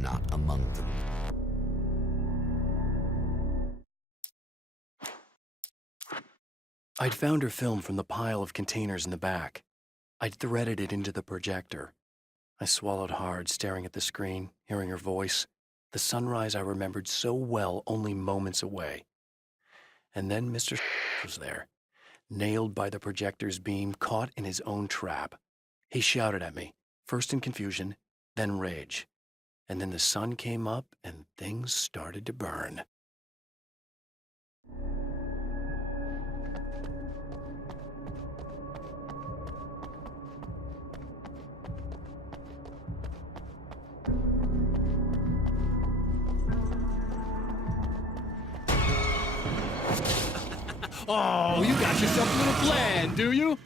not among them. I'd found her film from the pile of containers in the back. I'd threaded it into the projector. I swallowed hard, staring at the screen, hearing her voice, the sunrise I remembered so well only moments away. And then Mr. was there, nailed by the projector's beam, caught in his own trap. He shouted at me, first in confusion, then rage. And then the sun came up and things started to burn. Oh, you got yourself a little plan, do you?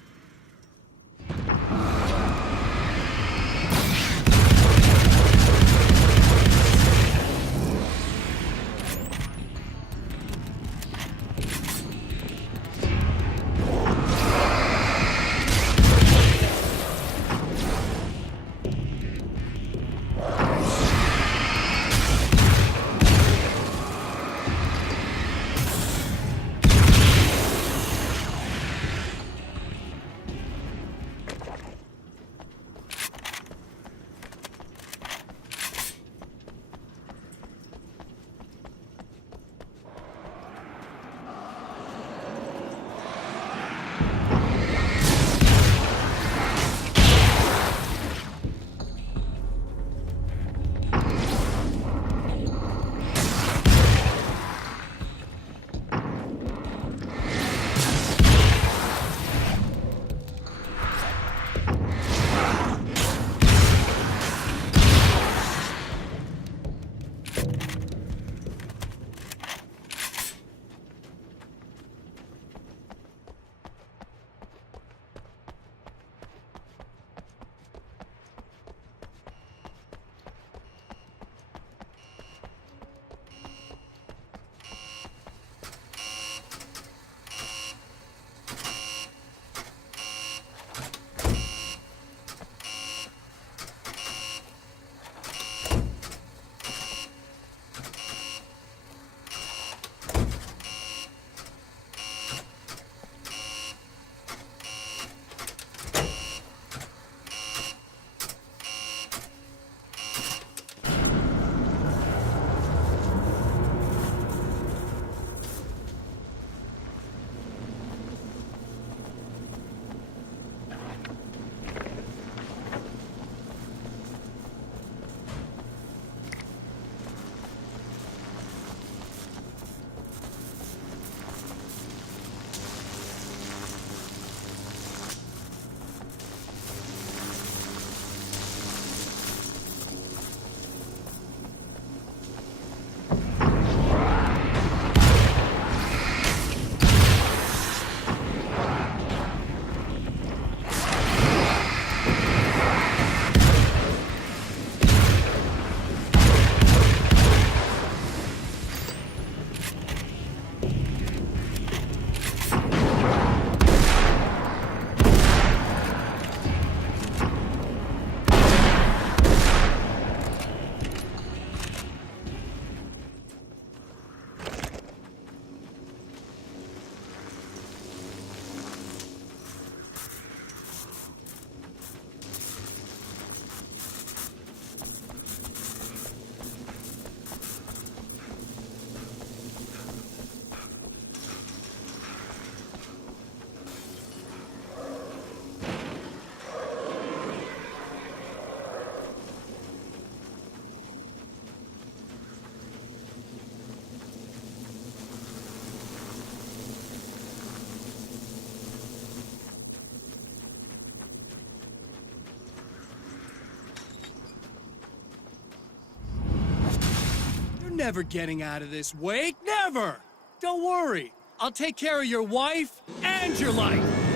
Never getting out of this wake, never! Don't worry, I'll take care of your wife and your life!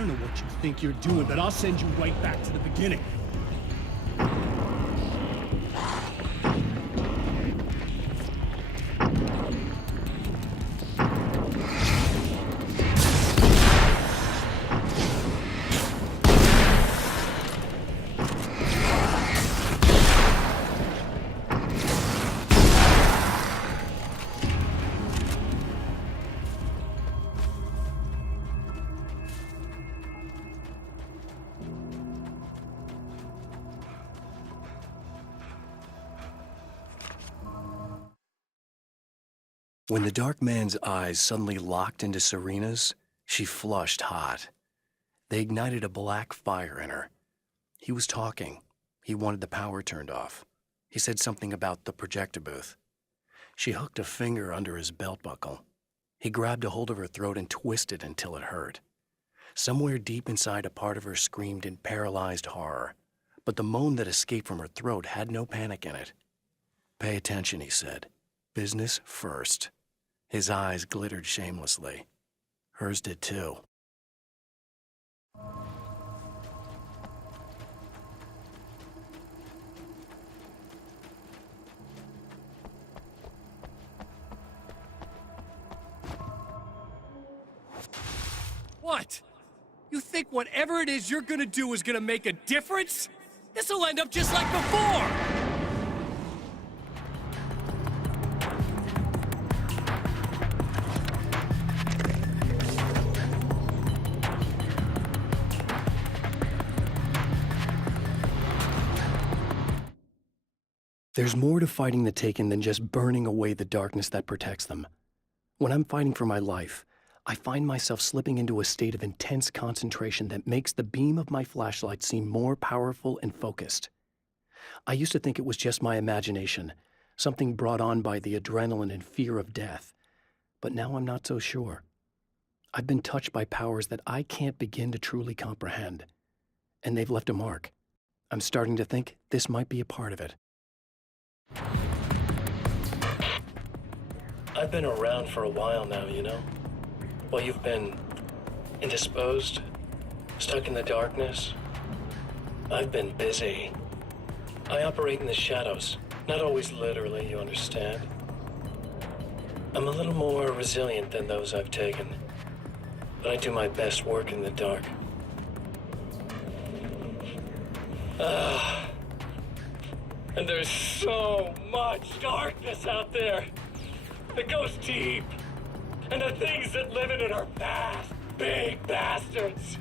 don't know what you think you're doing, but I'll send you right back to the beginning. When the dark man's eyes suddenly locked into Serena's, she flushed hot. They ignited a black fire in her. He was talking. He wanted the power turned off. He said something about the projector booth. She hooked a finger under his belt buckle. He grabbed a hold of her throat and twisted until it hurt. Somewhere deep inside, a part of her screamed in paralyzed horror, but the moan that escaped from her throat had no panic in it. "Pay attention," he said. "Business first." His eyes glittered shamelessly. Hers did too. What? You think whatever it is you're gonna do is gonna make a difference? This'll end up just like before! There's more to fighting the Taken than just burning away the darkness that protects them. When I'm fighting for my life, I find myself slipping into a state of intense concentration that makes the beam of my flashlight seem more powerful and focused. I used to think it was just my imagination, something brought on by the adrenaline and fear of death. But now I'm not so sure. I've been touched by powers that I can't begin to truly comprehend. And they've left a mark. I'm starting to think this might be a part of it. I've been around for a while now, you know? While you've been indisposed, stuck in the darkness, I've been busy. I operate in the shadows, not always literally, you understand? I'm a little more resilient than those I've taken, but I do my best work in the dark. And there's so much darkness out there. It goes deep. And the things that live in it are vast, big bastards.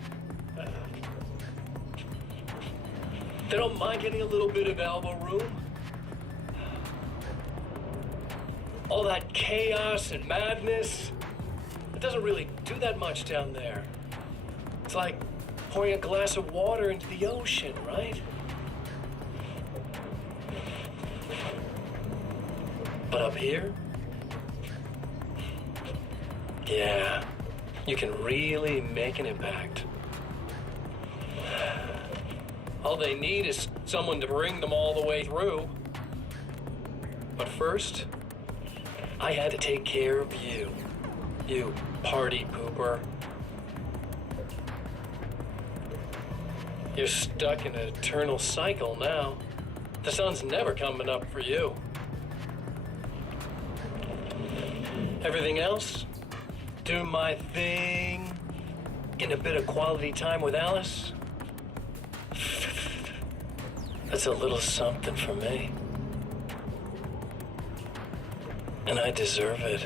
They don't mind getting a little bit of elbow room. All that chaos and madness, it doesn't really do that much down there. It's like pouring a glass of water into the ocean, right? But up here, yeah, you can really make an impact. All they need is someone to bring them all the way through. But first, I had to take care of you. You party pooper. You're stuck in an eternal cycle now. The sun's never coming up for you. Everything else? Do my thing. Get a bit of quality time with Alice. That's a little something for me. And I deserve it.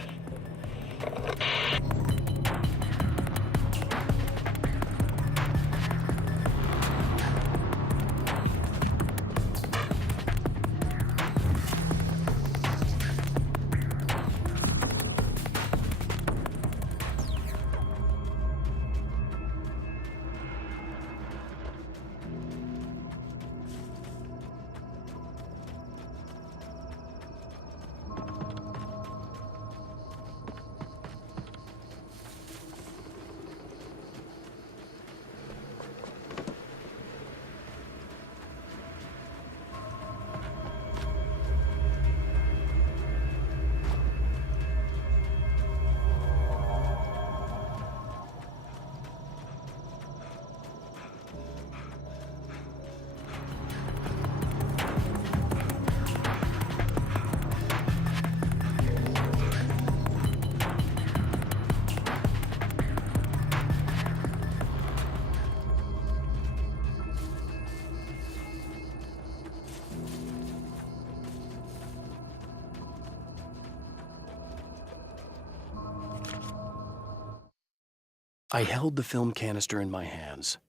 I held the film canister in my hands.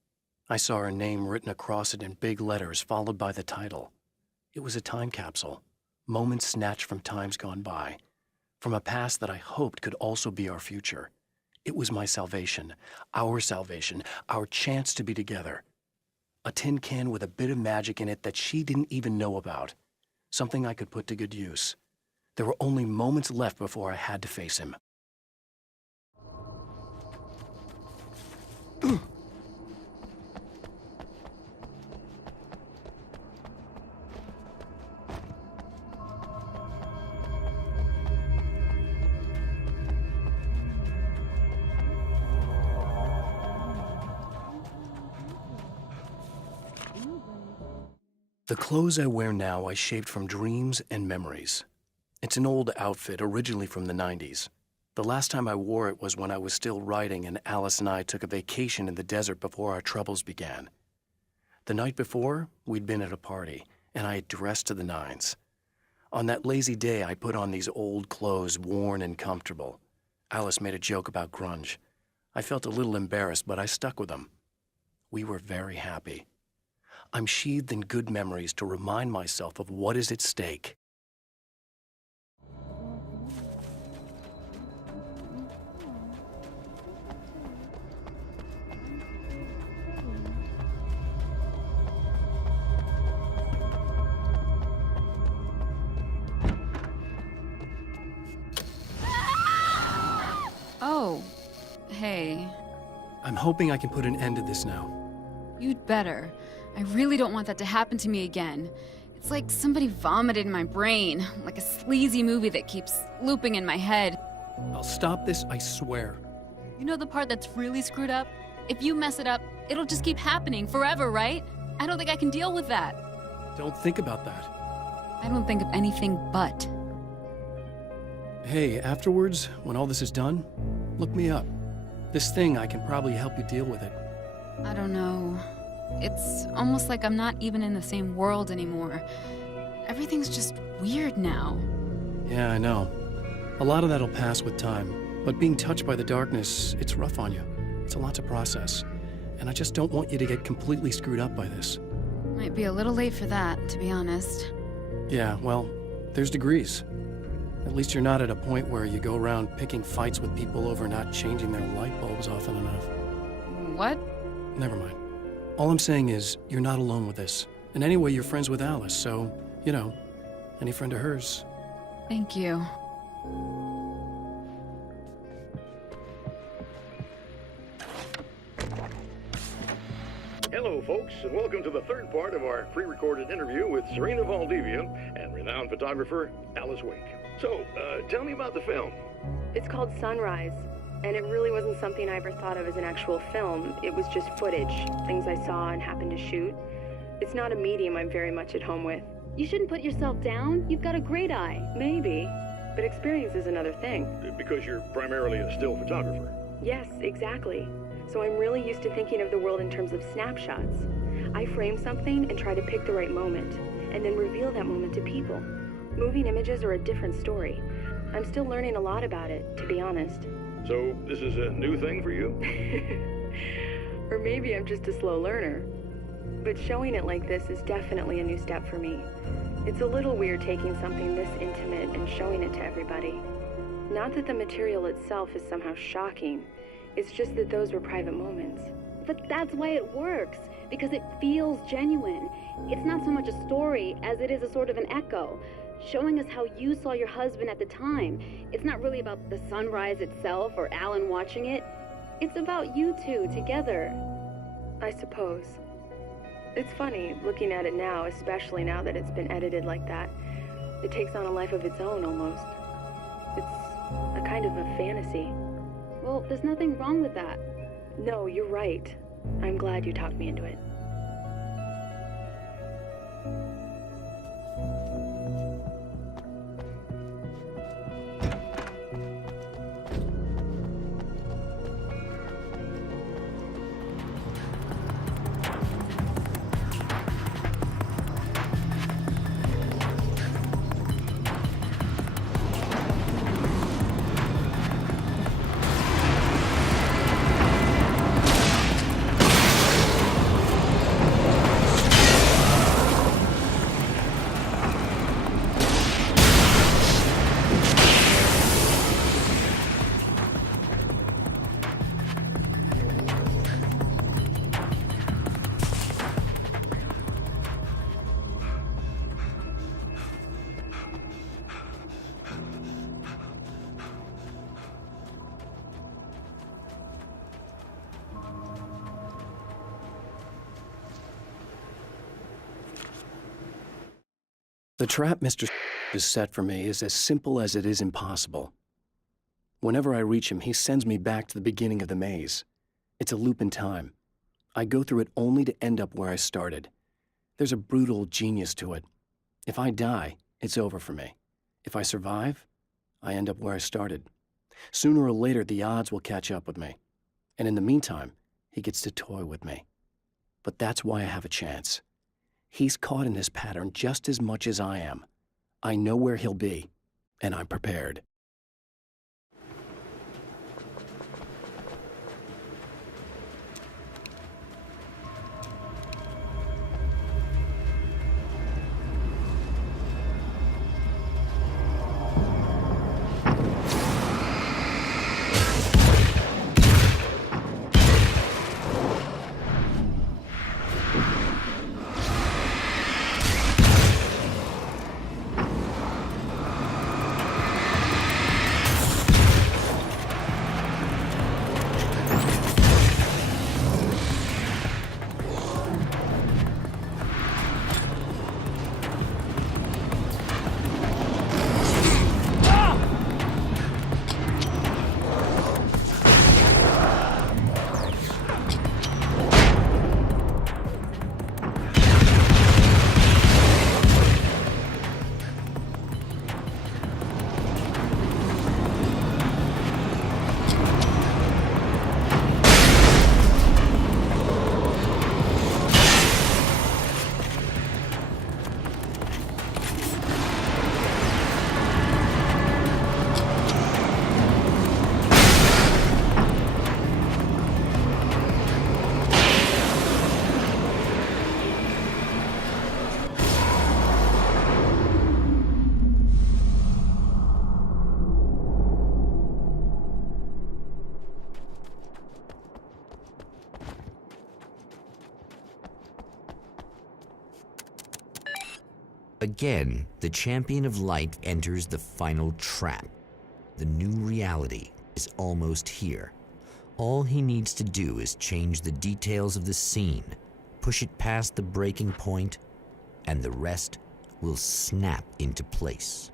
I saw her name written across it in big letters, followed by the title. It was a time capsule, moments snatched from times gone by, from a past that I hoped could also be our future. It was my salvation, our chance to be together. A tin can with a bit of magic in it that she didn't even know about. Something I could put to good use. There were only moments left before I had to face him. The clothes I wear now I shaped from dreams and memories. It's an old outfit, originally from the 90s. The last time I wore it was when I was still writing and Alice and I took a vacation in the desert before our troubles began. The night before, we'd been at a party, and I had dressed to the nines. On that lazy day, I put on these old clothes, worn and comfortable. Alice made a joke about grunge. I felt a little embarrassed, but I stuck with them. We were very happy. I'm sheathed in good memories to remind myself of what is at stake. Oh, hey. I'm hoping I can put an end to this now. You'd better. I really don't want that to happen to me again. It's like somebody vomited in my brain, like a sleazy movie that keeps looping in my head. I'll stop this, I swear. You know the part that's really screwed up? If you mess it up, it'll just keep happening forever, right? I don't think I can deal with that. Don't think about that. I don't think of anything but. Hey, afterwards, when all this is done, look me up. This thing, I can probably help you deal with it. I don't know. It's almost like I'm not even in the same world anymore. Everything's just weird now. Yeah, I know. A lot of that'll pass with time, but being touched by the darkness, it's rough on you. It's a lot to process, and I just don't want you to get completely screwed up by this. Might be a little late for that, to be honest. Yeah, well, there's degrees. At least you're not at a point where you go around picking fights with people over not changing their light bulbs often enough. What? Never mind. All I'm saying is, you're not alone with this. And anyway, you're friends with Alice, so, you know, any friend of hers. Thank you. Hello, folks, and welcome to the third part of our pre-recorded interview with Serena Valdivia and renowned photographer Alice Wink. So, tell me about the film. It's called Sunrise, and it really wasn't something I ever thought of as an actual film. It was just footage, things I saw and happened to shoot. It's not a medium I'm very much at home with. You shouldn't put yourself down. You've got a great eye. Maybe, but experience is another thing. Because you're primarily a still photographer. Yes, exactly. So I'm really used to thinking of the world in terms of snapshots. I frame something and try to pick the right moment, and then reveal that moment to people. Moving images are a different story. I'm still learning a lot about it, to be honest. So, this is a new thing for you? Or maybe I'm just a slow learner. But showing it like this is definitely a new step for me. It's a little weird taking something this intimate and showing it to everybody. Not that the material itself is somehow shocking. It's just that those were private moments. But that's why it works, because it feels genuine. It's not so much a story as it is a sort of an echo, showing us how you saw your husband at the time. It's not really about the sunrise itself or Alan watching it. It's about you two together. I suppose. It's funny, looking at it now, especially now that it's been edited like that. It takes on a life of its own, almost. It's a kind of a fantasy. Well, there's nothing wrong with that. No, you're right. I'm glad you talked me into it. The trap Mr. has set for me is as simple as it is impossible. Whenever I reach him, he sends me back to the beginning of the maze. It's a loop in time. I go through it only to end up where I started. There's a brutal genius to it. If I die, it's over for me. If I survive, I end up where I started. Sooner or later, the odds will catch up with me. And in the meantime, he gets to toy with me. But that's why I have a chance. He's caught in this pattern just as much as I am. I know where he'll be, and I'm prepared. Again, the Champion of Light enters the final trap. The new reality is almost here. All he needs to do is change the details of the scene, push it past the breaking point, and the rest will snap into place.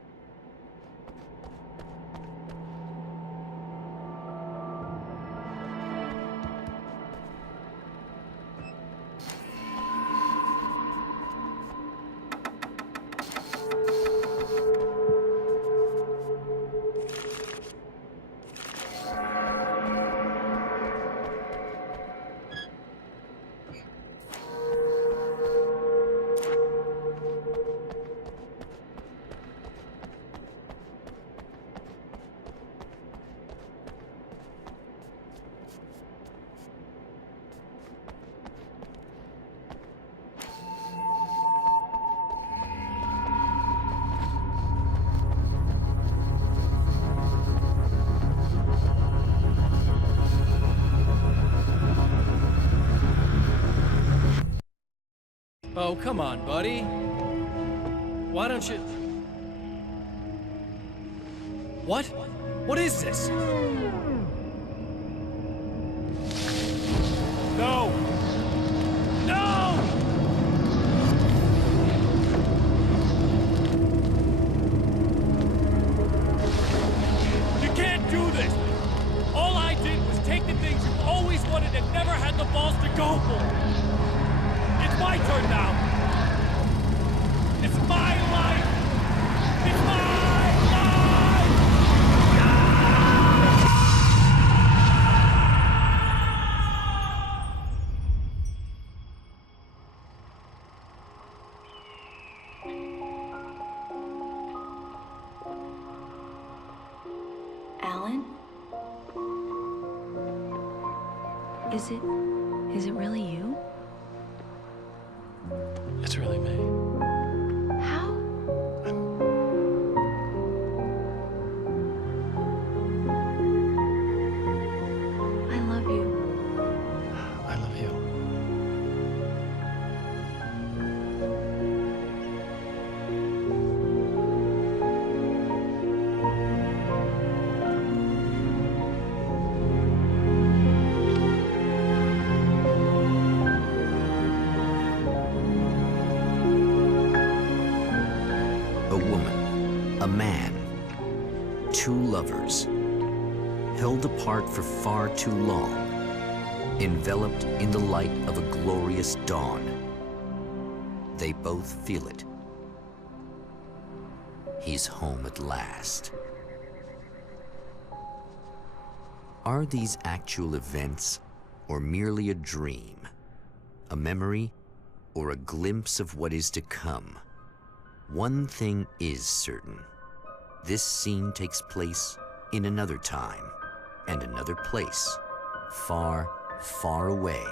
Oh, come on, buddy. Why don't you... What? What is this? No! No! You can't do this! All I did was take the things you've always wanted and never had the balls to go for! It's my turn now! It's my life! It's my life! Alan? Is it really you? It's really me. How? I love you. I love you. lovers, held apart for far too long, enveloped in the light of a glorious dawn. They both feel it. He's home at last. Are these actual events, or merely a dream? A memory, or a glimpse of what is to come? One thing is certain. This scene takes place in another time and another place, far, far away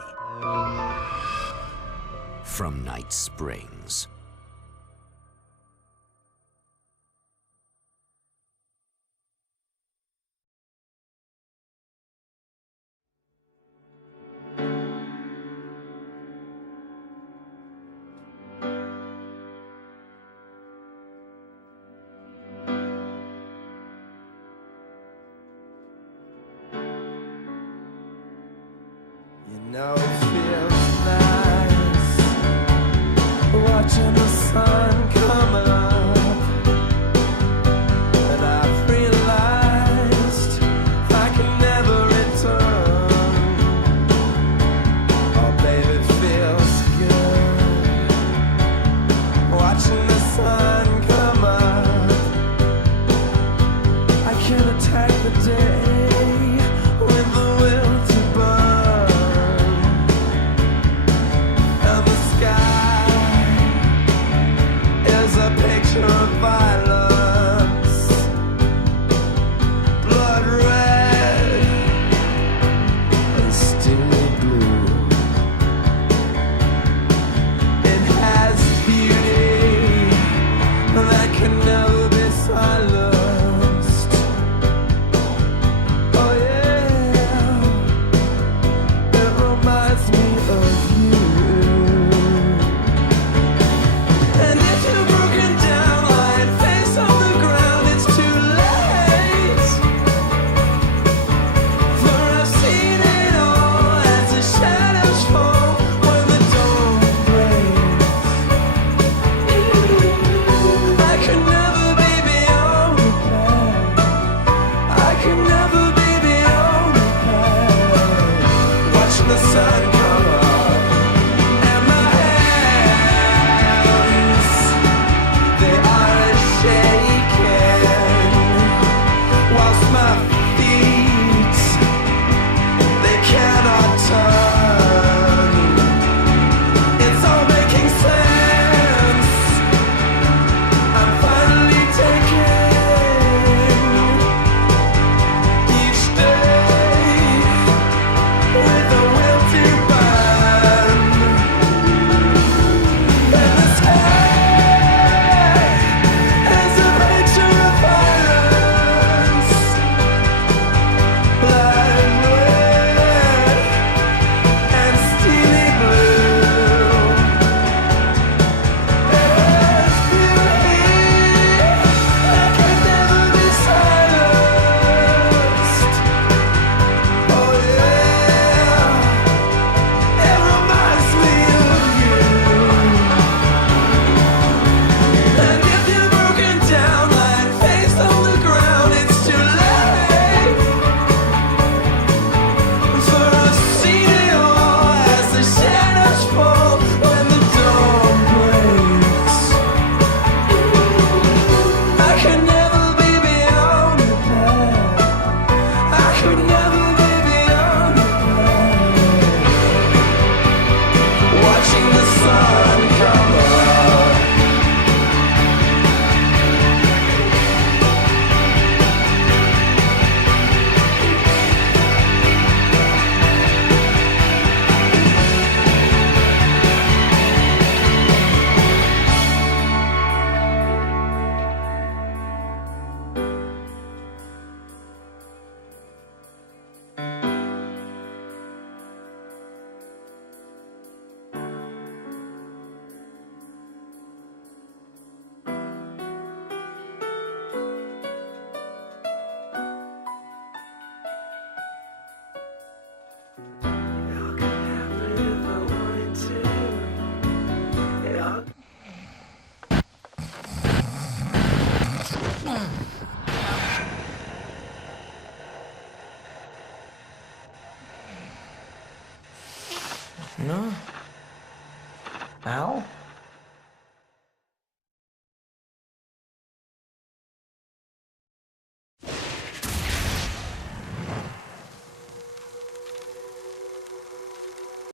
from Night Springs. You know it feels nice watching the sun come up, and I've realized I can never return. Oh baby, it feels good watching the sun come up. I can attack the day with the will to burn. No? Al?